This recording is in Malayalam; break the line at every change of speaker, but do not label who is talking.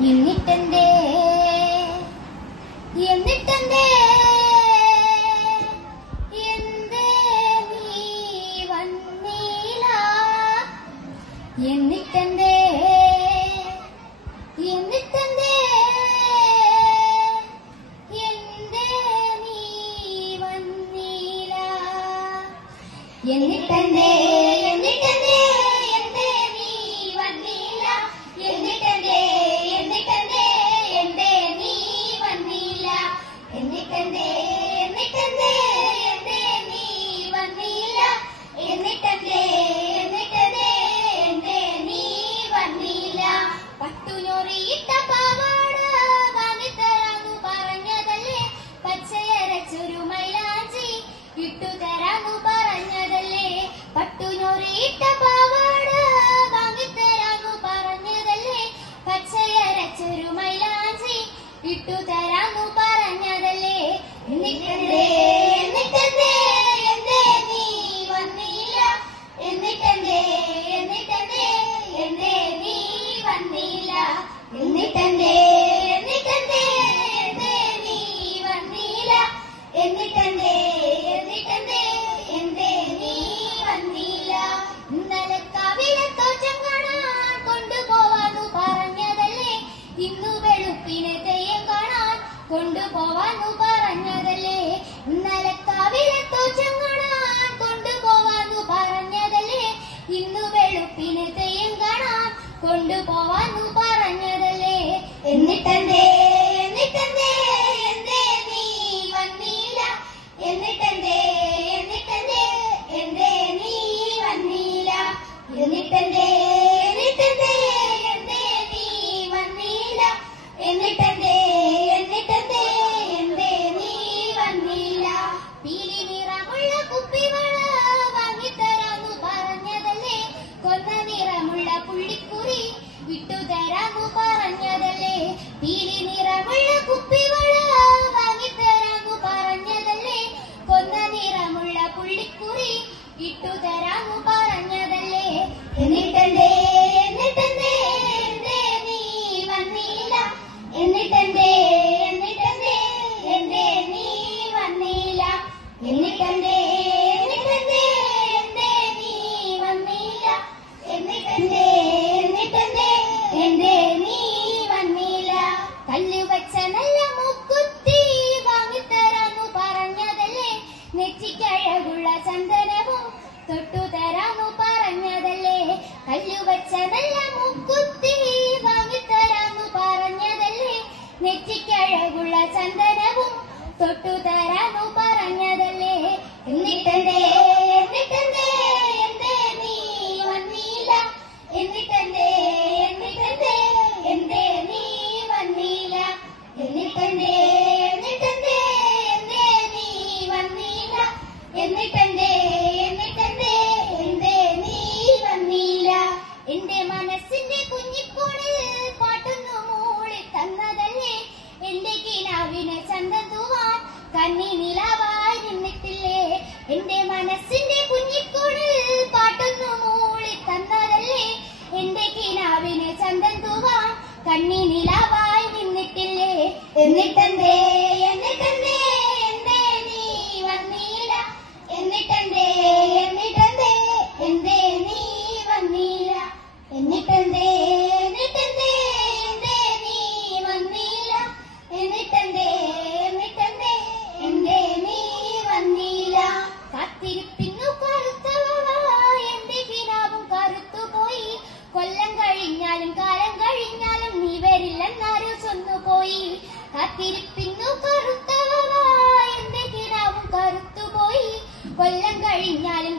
എന്നിട്ടെന്തേ എന്നിട്ടെന്തേ എന്നിട്ടെന്തേ എന്നിട്ടെന്തേ എന്തേ നീ വന്നീല എന്നിട്ടെന്തേ ഇന്നു വെളുപ്പിനെ തെയ്യം കാണാൻ കൊണ്ടുപോവാൻ പറഞ്ഞതല്ലേ. ഇന്നലെ കാവിലെത്തോ ചെങ്ങണാൻ കൊണ്ടുപോവാൻ പറഞ്ഞതല്ലേ. ഇന്നു വെളുപ്പിനെ തെയ്യം കാണാൻ കൊണ്ടുപോവാൻ പറഞ്ഞതല്ലേ. എന്നിട്ടെന്തേ ചന്ദനവും തൊട്ടു തരാനു പറഞ്ഞതല്ലേ. എന്നിട്ടെന്തേ? കണ്ണി നിലവായി നിന്നിട്ടില്ലേ? എന്നിട്ടെന്തേ? കാത്തിരിപ്പിന്നു കറുത്തവമായ എന്റെ കിനാവും കറുത്തുപോയി. കൊല്ലം കഴിഞ്ഞാലും